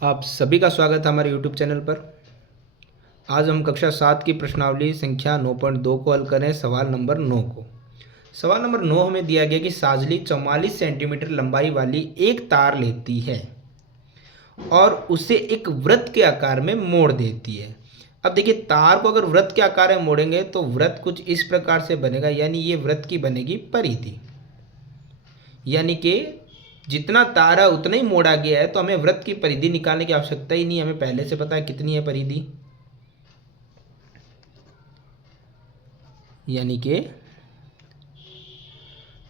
आप सभी का स्वागत है हमारे YouTube चैनल पर। आज हम कक्षा 7 की प्रश्नावली संख्या 9.2 को हल करें। सवाल नंबर 9 को। सवाल नंबर 9 हमें दिया गया कि साजली 44 सेंटीमीटर लंबाई वाली एक तार लेती है और उसे एक वृत्त के आकार में मोड़ देती है। अब देखिए, तार को अगर वृत्त के आकार में मोड़ेंगे तो वृत्त कुछ इस प्रकार से बनेगा, यानी ये वृत्त की बनेगी परिधि। यानी कि जितना तार है उतना ही मोड़ा गया है, तो हमें वृत्त की परिधि निकालने की आवश्यकता ही नहीं, हमें पहले से पता है कितनी है परिधि। यानी कि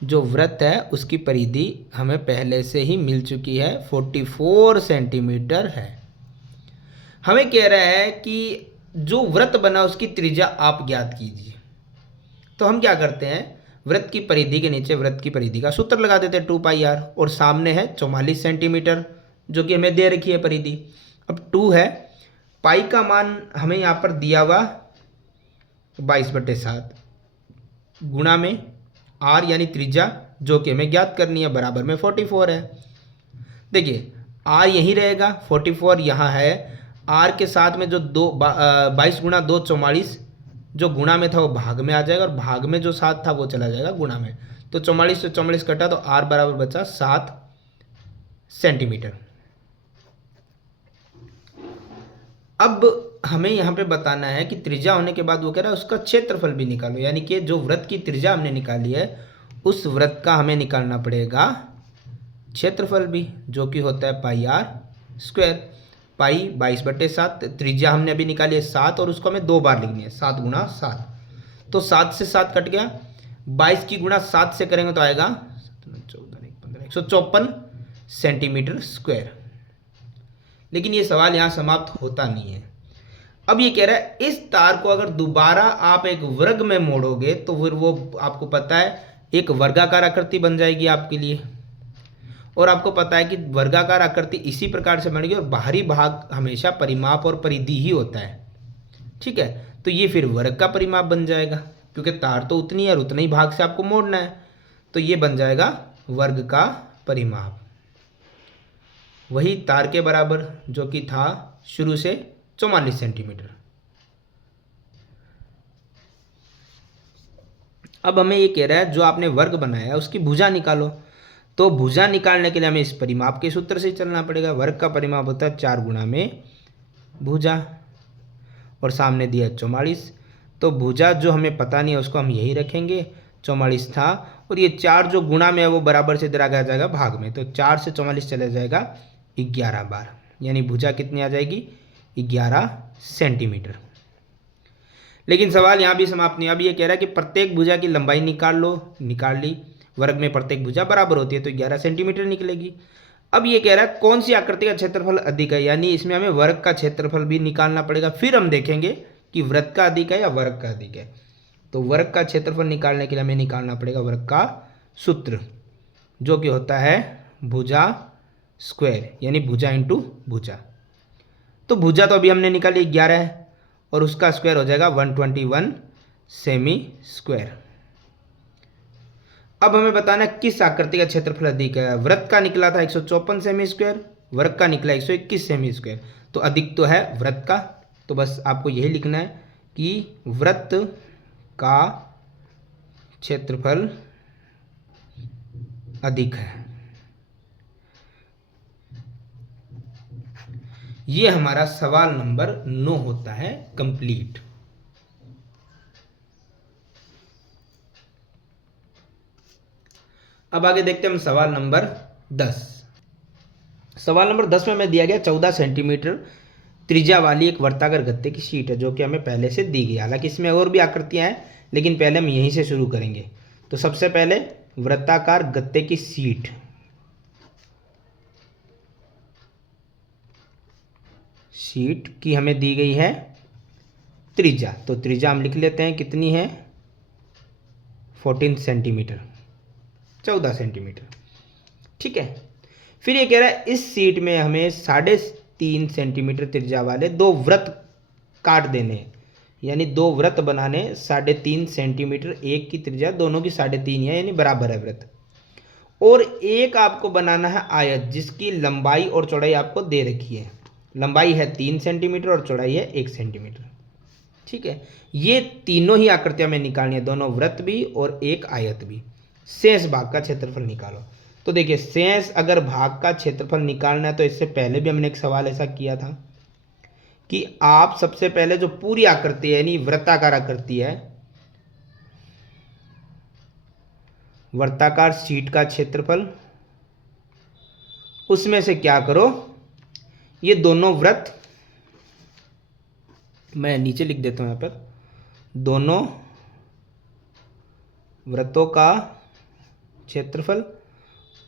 जो वृत्त है उसकी परिधि हमें पहले से ही मिल चुकी है, 44 सेंटीमीटर है। हमें कह रहा है कि जो वृत्त बना उसकी त्रिज्या आप ज्ञात कीजिए। तो हम क्या करते हैं, वृत्त की परिधि के नीचे वृत्त की परिधि का सूत्र लगा देते हैं 2πr, और सामने है 44 सेंटीमीटर जो कि हमें दे रखी है परिधि। अब 2 है, पाई का मान हमें यहाँ पर दिया हुआ 22/7 गुणा में r यानी त्रिज्या जो कि हमें ज्ञात करनी है, बराबर में 44 है। देखिए r यहीं रहेगा, 44 यहाँ है, r के साथ में जो 22 गुणा 2 44, जो गुणा में था वो भाग में आ जाएगा, और भाग में जो 7 था वो चला जाएगा गुणा में। तो 44 से 44 कटा तो r बराबर बचा 7 सेंटीमीटर। अब हमें यहाँ पे बताना है कि त्रिज्या होने के बाद वो कह रहा है उसका क्षेत्रफल भी निकालो, यानी कि जो वृत्त की त्रिज्या हमने निकाली है उस वृत्त का हमें निकालना पड़ेगा क्षेत्रफल भी, जो कि होता है πr²। पाई 22/7, त्रिज्या हमने अभी निकाली है 7, और उसको हमें 2 बार लिखनी है, 7 गुणा 7। तो 7 से 7 कट गया, 22 की गुणा 7 से करेंगे तो आएगा 154 सेंटीमीटर स्क्वायर। लेकिन ये सवाल यहाँ समाप्त होता नहीं है। अब ये कह रहा है इस तार को अगर दोबारा आप एक वर्ग में मोड़ोगे तो फिर वो आपको पता है एक वर्गाकार आकृति बन जाएगी आपके लिए, और आपको पता है कि वर्गाकार आकृति इसी प्रकार से बनेगी और बाहरी भाग हमेशा परिमाप और परिधि ही होता है। ठीक है, तो ये फिर वर्ग का परिमाप बन जाएगा, क्योंकि तार तो उतनी है और उतने ही भाग से आपको मोड़ना है, तो ये बन जाएगा वर्ग का परिमाप, वही तार के बराबर जो कि था शुरू से 44 सेंटीमीटर। अब हमें ये कह रहा है जो आपने वर्ग बनाया है उसकी भुजा निकालो। तो भुजा निकालने के लिए हमें इस परिमाप के सूत्र से चलना पड़ेगा। वर्ग का परिमाप होता है 4 गुणा में भुजा, और सामने दिया 44। तो भुजा जो हमें पता नहीं है उसको हम यही रखेंगे, 44 था, और ये 4 जो गुणा में है वो बराबर से इधर आ जाएगा भाग में, तो 4 से 44 चला जाएगा 11 बार, यानी भुजा कितनी आ जाएगी 11 सेंटीमीटर। लेकिन सवाल यहाँ भी समाप्त नहीं। अब ये कह रहा है कि प्रत्येक भुजा की लंबाई निकाल लो, निकाल ली। वर्ग में प्रत्येक भुजा बराबर होती है तो 11 सेंटीमीटर निकलेगी। अब ये कह रहा है कौन सी आकृति का क्षेत्रफल अधिक है, यानी इसमें हमें वर्ग का क्षेत्रफल भी निकालना पड़ेगा, फिर हम देखेंगे कि वृत्त का अधिक है या वर्ग का अधिक है। तो वर्ग का क्षेत्रफल निकालने के लिए हमें निकालना पड़ेगा वर्ग का सूत्र, जो कि होता है भुजा स्क्वायर, यानी भुजा इंटू भुजा। तो भुजा तो अभी हमने निकाली 11 है, और उसका स्क्वायर हो जाएगा 121 सेमी स्क्वायर। अब हमें बताना है किस आकृति का क्षेत्रफल अधिक है। वृत्त का निकला था 154 सेमी स्क्वायर, वर्ग का निकला 121 सेमी स्क्वायर, तो अधिक तो है वृत्त का। तो बस आपको यही लिखना है कि वृत्त का क्षेत्रफल अधिक है। ये हमारा सवाल नंबर 9 होता है कंप्लीट। अब आगे देखते हैं हम सवाल नंबर 10। सवाल नंबर 10 में हमें दिया गया 14 सेंटीमीटर त्रिज्या वाली एक वर्ताकार गत्ते की शीट है, जो कि हमें पहले से दी गई। हालांकि इसमें और भी आकृतियां हैं, लेकिन पहले हम यहीं से शुरू करेंगे। तो सबसे पहले वृत्ताकार गत्ते की शीट, की हमें दी गई है त्रिज्या। तो त्रिज्या हम लिख लेते हैं, कितनी है 14 सेंटीमीटर, 14 सेंटीमीटर। ठीक है, फिर ये कह रहा है इस शीट में हमें 3.5 सेंटीमीटर त्रिज्या वाले 2 वृत्त काट देने हैं, यानी 2 वृत्त बनाने 3.5 सेंटीमीटर, एक की त्रिज्या दोनों की 3.5 है, यानी बराबर है वृत्त। और एक आपको बनाना है आयत जिसकी लंबाई और चौड़ाई आपको दे रखी है। लंबाई है 3 सेंटीमीटर और चौड़ाई है 1 सेंटीमीटर। ठीक है, ये तीनों ही आकृतियां में निकालनी है, दोनों वृत्त भी और एक आयत भी। शेष भाग का क्षेत्रफल निकालो। तो देखिए, शेष अगर भाग का क्षेत्रफल निकालना है तो इससे पहले भी हमने एक सवाल ऐसा किया था कि आप सबसे पहले जो पूरी आकृति है यानी वृत्ताकार आकृति है, वर्ताकार शीट का क्षेत्रफल, उसमें से क्या करो, ये दोनों वृत्त, मैं नीचे लिख देता हूं यहां पर, दोनों वृत्तों का क्षेत्रफल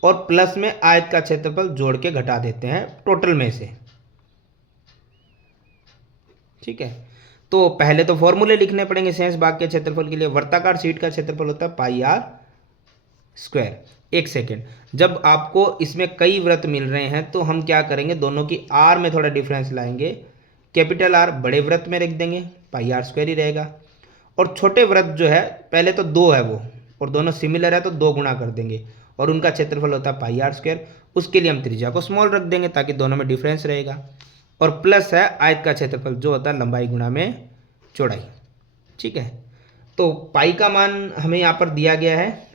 और प्लस में आयत का क्षेत्रफल जोड़ के घटा देते हैं टोटल में से। ठीक है, तो पहले तो फॉर्मूले लिखने पड़ेंगे शेष भाग के क्षेत्रफल के लिए। वर्ताकार शीट का क्षेत्रफल होता है पाई आर स्क्वायर। एक सेकेंड, जब आपको इसमें कई वृत्त मिल रहे हैं तो हम क्या करेंगे, दोनों की आर में थोड़ा डिफरेंस लाएंगे। कैपिटल आर बड़े वृत्त में रख देंगे, पाई आर स्क्वायर ही रहेगा, और छोटे वृत्त जो है पहले तो 2 है वो, और दोनों सिमिलर है तो 2 गुणा कर देंगे, और उनका क्षेत्रफल होता है पाई आर स्क्वायर। उसके लिए हम त्रिज्या को स्मॉल रख देंगे ताकि दोनों में डिफरेंस रहेगा, और प्लस है आयत का क्षेत्रफल जो होता है लंबाई गुणा में चौड़ाई। ठीक है, तो पाई का मान हमें यहाँ पर दिया गया है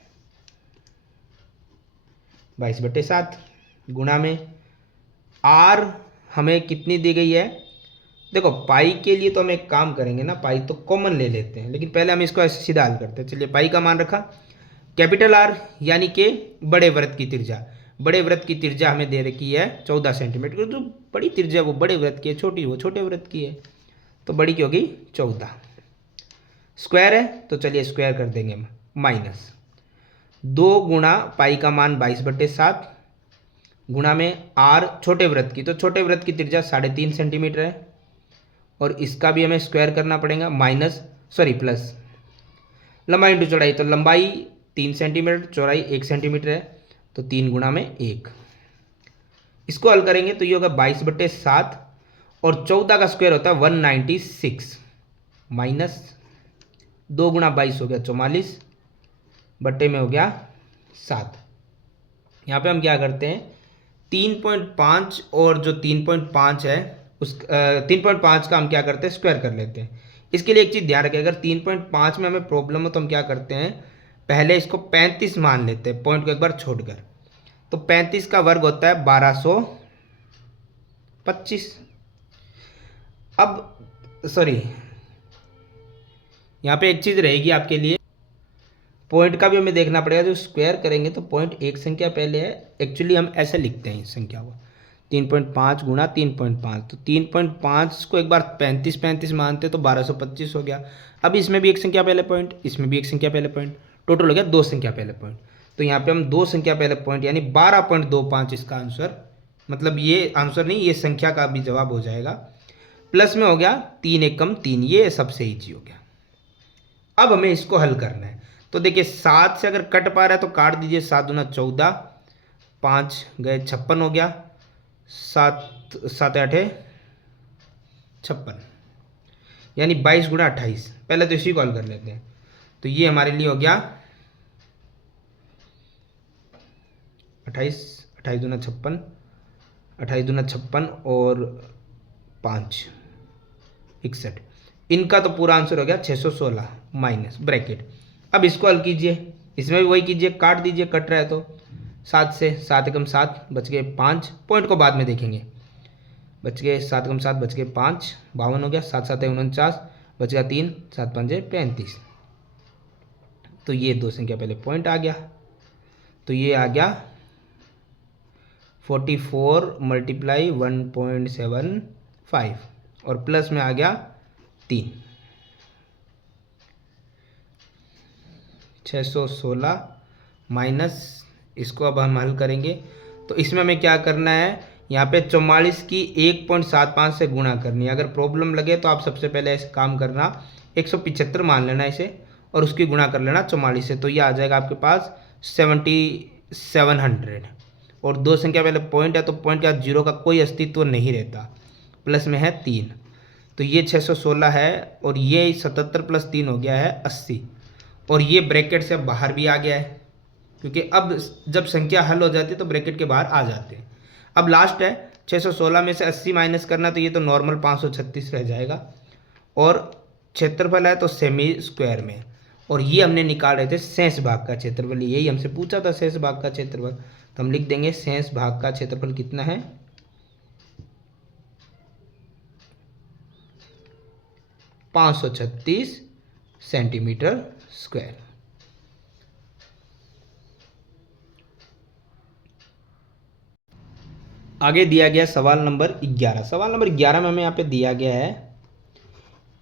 22/7 गुणा में आर हमें कितनी दी गई है। देखो, पाई के लिए तो हम एक काम करेंगे ना, पाई तो कॉमन ले लेते हैं, लेकिन पहले हम इसको ऐसे सीधा हल करते हैं। चलिए, पाई का मान रखा, कैपिटल आर यानी कि बड़े वृत्त की त्रिज्या, बड़े वृत्त की त्रिज्या हमें दे रखी है 14 सेंटीमीटर। जो बड़ी त्रिज्या वो बड़े वृत्त की है, छोटी वो छोटे वृत्त की है, तो बड़ी की होगी 14। स्क्वायर है तो चलिए स्क्वायर कर देंगे हम, माइनस 2 गुणा पाई का मान 22/7 गुणा में आर छोटे वृत्त की, तो छोटे वृत्त की त्रिज्या 3.5 सेंटीमीटर है, और इसका भी हमें स्क्वायर करना पड़ेगा, प्लस लंबाई इंटू चौड़ाई, तो लंबाई 3 सेंटीमीटर, चौड़ाई 1 सेंटीमीटर है, तो 3 गुणा में 1। इसको हल करेंगे तो ये होगा 22/7, और 14 का स्क्वायर होता है 196, माइनस 2 गुणा 22 हो गया 44, बट्टे में हो गया 7। यहाँ पे हम क्या करते हैं, 3.5 और जो 3.5 है उस 3.5 का हम क्या करते हैं, स्क्वायर कर लेते हैं। इसके लिए एक चीज़ ध्यान रखें, अगर 3.5 में हमें प्रॉब्लम हो तो हम क्या करते हैं, पहले इसको 35 मान लेते हैं, पॉइंट को एक बार छोड़कर। तो 35 का वर्ग होता है 1225। अब सॉरी, यहाँ पे एक चीज़ रहेगी आपके लिए, पॉइंट का भी हमें देखना पड़ेगा। जो स्क्वायर करेंगे तो पॉइंट एक संख्या पहले है, एक्चुअली हम ऐसे लिखते हैं इस संख्या को, 3.5 गुणा 3.5, तो 3.5 को एक बार 35 मानते तो 1225 हो गया। अब इसमें भी एक संख्या पहले पॉइंट, इसमें भी एक संख्या पहले पॉइंट, टोटल हो गया 2 संख्या पहले पॉइंट। तो यहाँ पे हम 2 संख्या पहले पॉइंट यानी 12.25 इसका आंसर, मतलब ये आंसर नहीं, ये संख्या का भी जवाब हो जाएगा। प्लस में हो गया 3 एकम 3, ये सबसे ईजी हो गया। अब हमें इसको हल करना है, तो देखिए 7 से अगर कट पा रहा है तो काट दीजिए, 7 दूना 14, 5 गए 56 हो गया, 7 7 8 56, यानी 22 गुणा 28। पहले तो इसी को हल कर लेते हैं, तो ये हमारे लिए हो गया 28, 28 दूना 56, 28 दूना 56 और 5 61, इनका तो पूरा आंसर हो गया 616 माइनस ब्रैकेट। अब इसको हल कीजिए, इसमें भी वही कीजिए, काट दीजिए, कट रहा है तो 7 से 7 एकम 7 बच गए 5, पॉइंट को बाद में देखेंगे, बच गए 7 एकम 7 बच गए 5, 52 हो गया, 7 7 49 बच गया 3, 7 5 35। तो ये 2 संख्या पहले पॉइंट आ गया, तो ये आ गया 44 × 1.75 और प्लस में आ गया 3, 616 माइनस, इसको अब हम हल करेंगे तो इसमें हमें क्या करना है, यहाँ पे 44 की 1.75 से गुणा करनी है। अगर प्रॉब्लम लगे तो आप सबसे पहले ऐसे काम करना, 175 मान लेना इसे और उसकी गुणा कर लेना 44 से, तो ये आ जाएगा आपके पास 7700। और 2 संख्या पहले पॉइंट है तो पॉइंट का 0 का कोई अस्तित्व नहीं रहता, प्लस में है 3, तो ये 616 है, और ये 77 + 3 हो गया है 80, और ये ब्रैकेट से बाहर भी आ गया है, क्योंकि अब जब संख्या हल हो जाती है तो ब्रैकेट के बाहर आ जाते हैं। अब लास्ट है 616 में से 80 माइनस करना तो ये तो नॉर्मल 536 रह जाएगा। और क्षेत्रफल है तो सेमी स्क्वायर में, और ये हमने निकाल रहे थे शेष भाग का क्षेत्रफल, यही हमसे पूछा था शेष भाग का क्षेत्रफल। तो हम लिख देंगे शेष भाग का क्षेत्रफल कितना है, 536 सेंटीमीटर स्क्वायर। आगे दिया गया सवाल नंबर 11। सवाल नंबर 11 में हमें यहाँ पे दिया गया है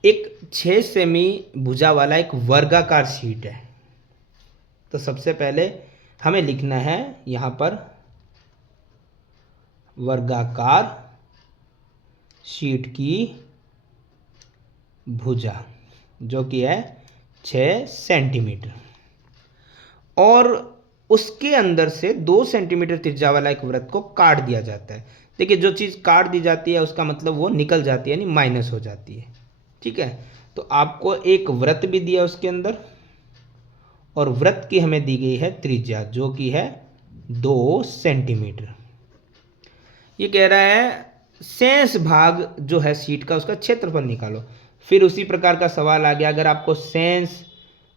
एक 6 सेमी भुजा वाला एक वर्गाकार शीट है। तो सबसे पहले हमें लिखना है यहाँ पर वर्गाकार शीट की भुजा जो कि है 6 सेंटीमीटर, और उसके अंदर से 2 सेंटीमीटर त्रिज्या वाला एक वृत्त को काट दिया जाता है। देखिए जो चीज़ काट दी जाती है उसका मतलब वो निकल जाती है, यानी माइनस हो जाती है। ठीक है, तो आपको एक वृत्त भी दिया उसके अंदर, और वृत्त की हमें दी गई है त्रिज्या जो कि है 2 सेंटीमीटर। ये कह रहा है शेष भाग जो है शीट का उसका क्षेत्रफल निकालो। फिर उसी प्रकार का सवाल आ गया, अगर आपको शेष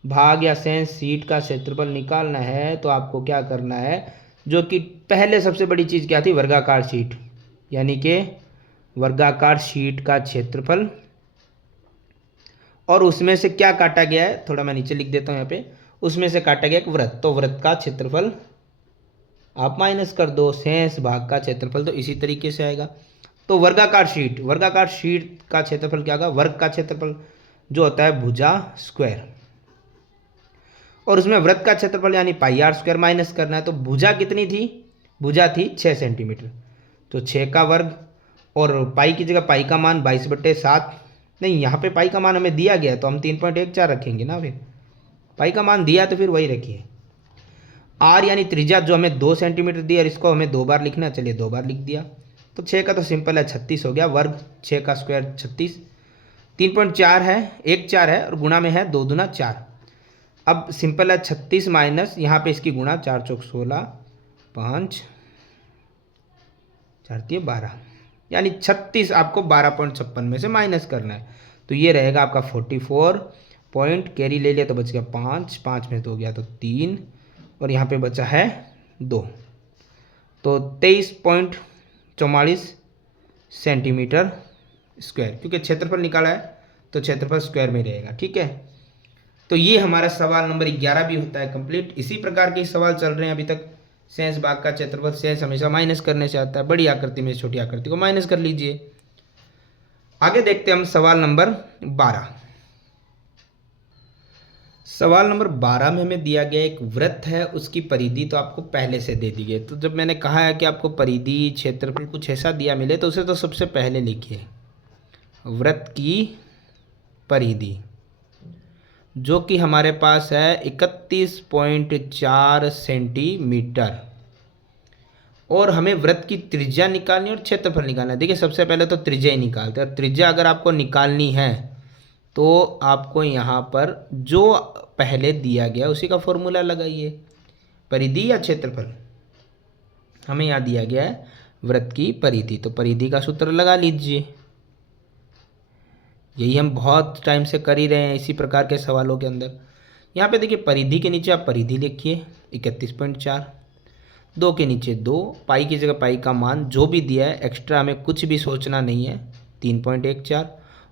भाग या शेष शीट का क्षेत्रफल निकालना है तो आपको क्या करना है, जो कि पहले सबसे बड़ी चीज़ क्या थी, वर्गाकार शीट, यानी कि वर्गाकार शीट का क्षेत्रफल, और उसमें से क्या काटा गया है, थोड़ा मैं नीचे लिख देता हूँ यहाँ पे, उसमें से काटा गया एक वृत्त, तो वृत्त का क्षेत्रफल आप माइनस कर दो, शेष भाग का क्षेत्रफल तो इसी तरीके से आएगा। तो वर्गाकार शीट का क्षेत्रफल क्या होगा, वर्ग का क्षेत्रफल जो होता है भुजा स्क्वायर, और उसमें वृत्त का क्षेत्रफल यानी पाई आर स्क्वायर माइनस करना है। तो भुजा कितनी थी, भुजा थी 6 सेंटीमीटर, तो 6 का वर्ग, और पाई की जगह पाई का मान 22/7, नहीं यहाँ पे पाई का मान हमें दिया गया है तो हम 3.14 रखेंगे ना, फिर पाई का मान दिया तो फिर वही रखिए। आर यानी त्रिज्या जो हमें 2 सेंटीमीटर दी और इसको हमें 2 बार लिखना है, चलिए 2 बार लिख दिया। तो 6 का तो सिंपल है 36 हो गया, वर्ग 6 का स्क्वायर 36, 3.4 है, 1 4 है, और गुणा में है 2 दूना 4। अब सिंपल है 36 माइनस यहाँ पे इसकी गुणा, 4 चौक 16, 5 4 3 12, यानी 36 आपको 12.56 में से माइनस करना है। तो ये रहेगा आपका 44 पॉइंट, कैरी ले लिया तो बच गया 5, 5 में तो हो गया तो 3, और यहाँ पे बचा है 2, तो 23.44 सेंटीमीटर स्क्वायर, क्योंकि क्षेत्रफल निकाला है तो क्षेत्रफल स्क्वायर में रहेगा। ठीक है, तो ये हमारा सवाल नंबर 11 भी होता है कंप्लीट। इसी प्रकार के सवाल चल रहे हैं अभी तक। शेष भाग का क्षेत्रफल, शेष हमेशा माइनस करने से आता है, बड़ी आकृति में छोटी आकृति को माइनस कर लीजिए। आगे देखते हैं हम सवाल नंबर 12। सवाल नंबर 12 में हमें दिया गया एक वृत्त है, उसकी परिधि तो आपको पहले से दे दी गई। तो जब मैंने कहा है कि आपको परिधि क्षेत्रफल कुछ ऐसा दिया मिले तो उसे तो सबसे पहले लिखिए, वृत्त की परिधि जो कि हमारे पास है 31.4 सेंटीमीटर, और हमें वृत्त की त्रिज्या निकालनी और क्षेत्रफल निकालना है। देखिए सबसे पहले तो त्रिज्या ही निकालते हैं, और त्रिज्या अगर आपको निकालनी है तो आपको यहाँ पर जो पहले दिया गया उसी का फॉर्मूला लगाइए, परिधि या क्षेत्रफल। हमें यहाँ दिया गया है वृत्त की परिधि, तो परिधि का सूत्र लगा लीजिए। यही हम बहुत टाइम से कर ही रहे हैं इसी प्रकार के सवालों के अंदर। यहाँ पे देखिए परिधि के नीचे आप परिधि लिखिए 31.4, 2 के नीचे 2, पाई की जगह पाई का मान जो भी दिया है, एक्स्ट्रा हमें कुछ भी सोचना नहीं है, 3.14,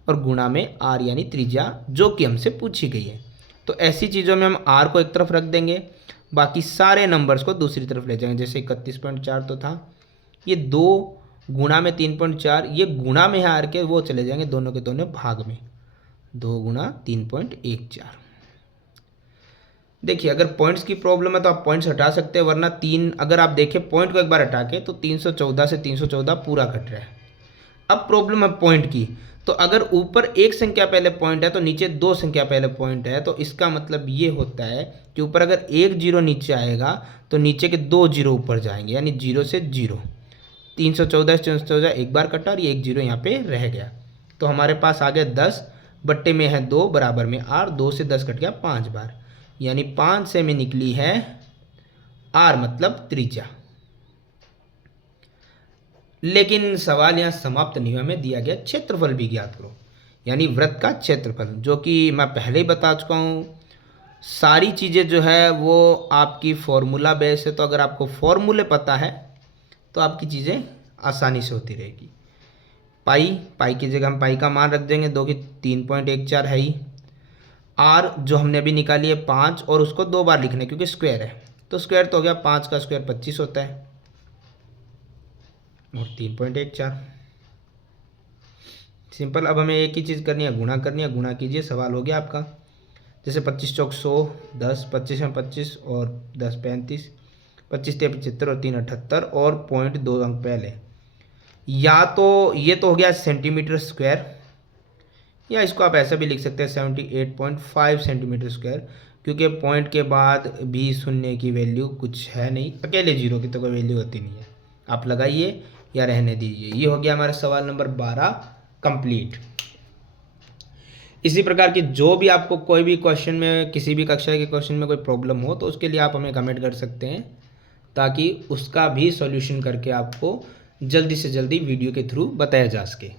और गुणा में आर यानी त्रिज्या जो कि हमसे पूछी गई है। तो ऐसी चीज़ों में हम आर को एक तरफ रख देंगे, बाकी सारे नंबर्स को दूसरी तरफ ले जाएंगे। जैसे 31.4 तो था, ये 2 गुणा में 3.4, ये गुणा में है आर के, वो चले जाएंगे दोनों के दोनों भाग में, 2 गुणा 3.14। देखिए अगर पॉइंट्स की प्रॉब्लम है तो आप पॉइंट्स हटा सकते हैं, वरना 3 अगर आप देखें पॉइंट को एक बार हटा के तो 314 से 314 पूरा कट रहा है। अब प्रॉब्लम है पॉइंट की, तो अगर ऊपर एक संख्या पहले पॉइंट है तो नीचे 2 संख्या पहले पॉइंट है, तो इसका मतलब ये होता है कि ऊपर अगर 1 0 नीचे आएगा तो नीचे के 2 0 ऊपर जाएंगे, यानी 0 से 0। 314 से 314 एक बार कटा और ये 1 0 यहाँ पे रह गया, तो हमारे पास आ गया 10 बट्टे में है 2 बराबर में आर, 2 से 10 कट गया 5 बार, यानी 5 से में निकली है आर मतलब त्रिज्या। लेकिन सवाल यहाँ समाप्त नहीं हुआ, हमें दिया गया क्षेत्रफल भी ज्ञात करो, यानी वृत्त का क्षेत्रफल, जो कि मैं पहले ही बता चुका हूँ। सारी चीज़ें जो है वो आपकी फॉर्मूला बेस है, तो अगर आपको फॉर्मूले पता है तो आपकी चीज़ें आसानी से होती रहेगी। पाई की जगह हम पाई का मान रख देंगे, 2 की 3.14 है ही। आर जो हमने अभी निकाली है 5, और उसको 2 बार लिखना है क्योंकि स्क्वायर है, तो स्क्वायर तो हो गया 5 का स्क्वायर 25 होता है, और 3.14 सिंपल। अब हमें एक ही चीज़ करनी है, गुणा करनी है। गुणा कीजिए, सवाल हो गया आपका। जैसे 25 चौक 100, 10, 25 में 25 और 10 35, 25 ते 75 और 3 78, और पॉइंट 2 अंक पहले। या तो ये तो हो गया सेंटीमीटर स्क्वायर, या इसको आप ऐसा भी लिख सकते हैं 78.5 सेंटीमीटर स्क्वायर, क्योंकि पॉइंट के बाद भी शून्य की वैल्यू कुछ है नहीं, अकेले जीरो की तो कोई वैल्यू होती नहीं है। आप लगाइए या रहने दीजिए। ये हो गया हमारा सवाल नंबर 12 कंप्लीट। इसी प्रकार की जो भी आपको कोई भी क्वेश्चन में, किसी भी कक्षा के क्वेश्चन में कोई प्रॉब्लम हो, तो उसके लिए आप हमें कमेंट कर सकते हैं, ताकि उसका भी सॉल्यूशन करके आपको जल्दी से जल्दी वीडियो के थ्रू बताया जा सके।